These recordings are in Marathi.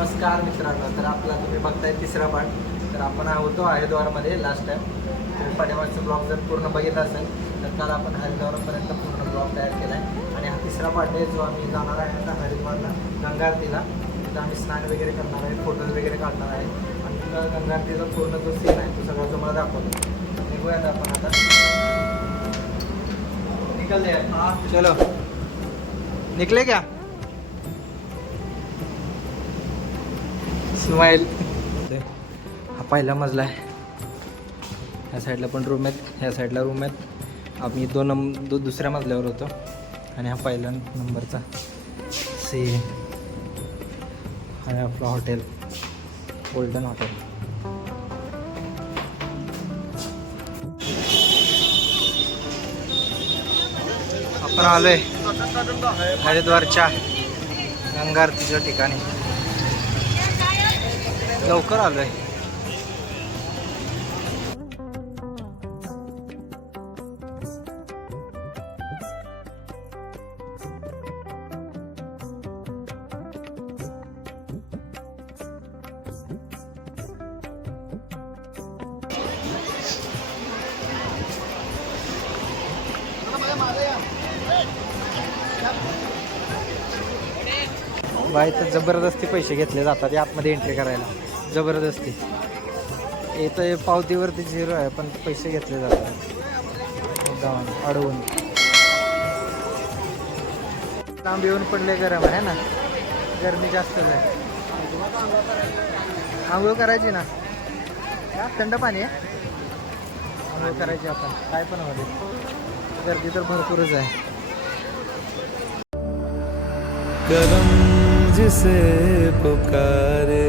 नमस्कार मित्रांनो तर आपला तुम्ही बघताय तिसरा पार्ट तर आपण होतो हरिद्वारमध्ये लास्ट टाइम तुम्ही पाठीमागचा ब्लॉग जर पूर्ण बघितला असेल तर काल आपण हरिद्वारपर्यंत पूर्ण ब्लॉग तयार केला आहे. आणि हा तिसरा पार्ट आहे जो आम्ही जाणार आहे आता हरिद्वारला गंगा आरतीला तिथं आम्ही स्नान वगैरे करणार आहे फोटोज वगैरे काढणार आहे. आणि तिथं गंगारतीचा पूर्ण जो सीन आहे तो सगळा तुम्हाला दाखवतो. निघूयात आपण आता. निकल चलो. निकले क्या? स्माईल हा पहिला मजला आहे. ह्या साईडला पण रूम आहेत ह्या साईडला रूम आहेत. आम्ही दोन नंब दु दुसऱ्या मजल्यावर होतो. आणि हा पहिला नंबरचा. सी आणि आपलं हॉटेल गोल्डन हॉटेल आपण आलोय हरिद्वारच्या गंगारतीच्या ठिकाणी. लवकर आलोय. बाहेर जबरदस्ती पैसे घेतले जातात आतमध्ये एंट्री करायला. जबरदस्ती. येतं हे पावतीवरती झिरो आहे पण पैसे घेतले जातात. मुद्दाम अडवून. लांब येऊन पडले गरम आहे ना? गरमी जास्तच आहे आंघोळ करायची ना? का थंड पाणी आहे. आंघोळ करायची आपण. काय पण मध्ये गर्दी तर भरपूरच आहे. करम जिसे पुकारे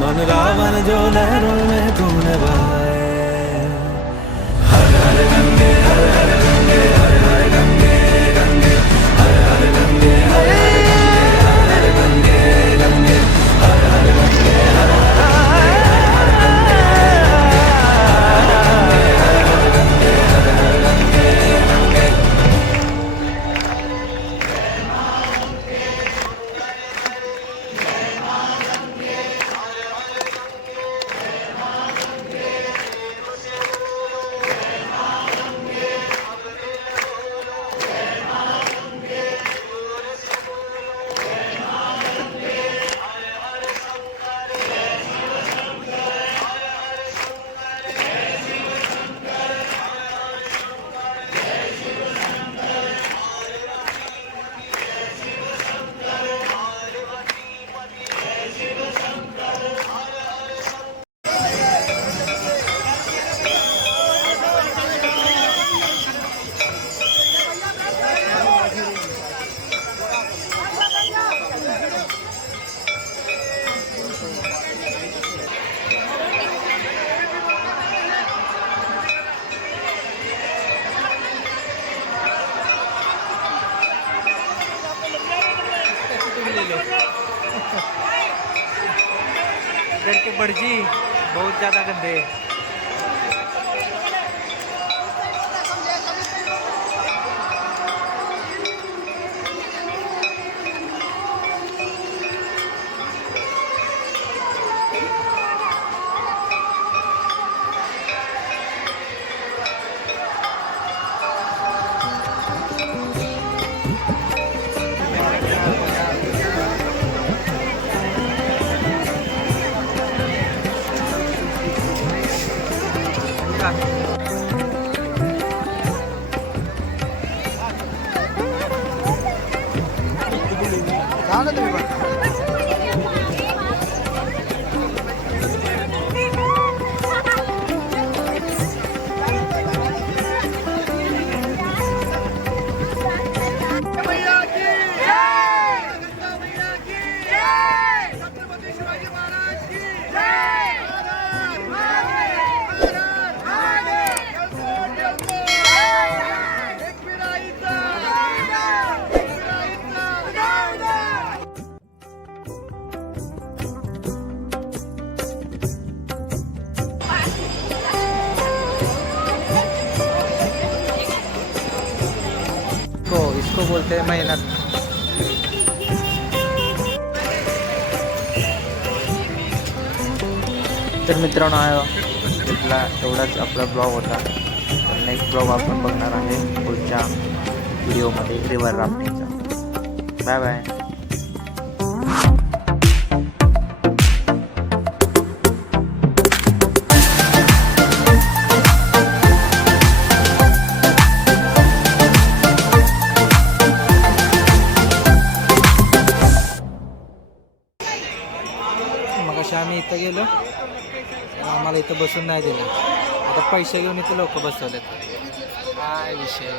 मन रावण जो लहरों में तूने बहाए इधर के भटजी बहुत ज़्यादा गंदे। हैं তাহলে তুমি बोलते मेहनत. तर मित्रांनो हा इथला एवढाच आपला ब्लॉग होता. तर नेक्स्ट ब्लॉग आपण बघणार आहे पुढच्या व्हिडिओमध्ये रिव्हर राफ्टिंगचा बाय बाय आम्ही इथं गेलो. आम्हाला इथं बसून नाही दिलं. आता पैसे घेऊन इथं लोक बसवलेत. काय विषय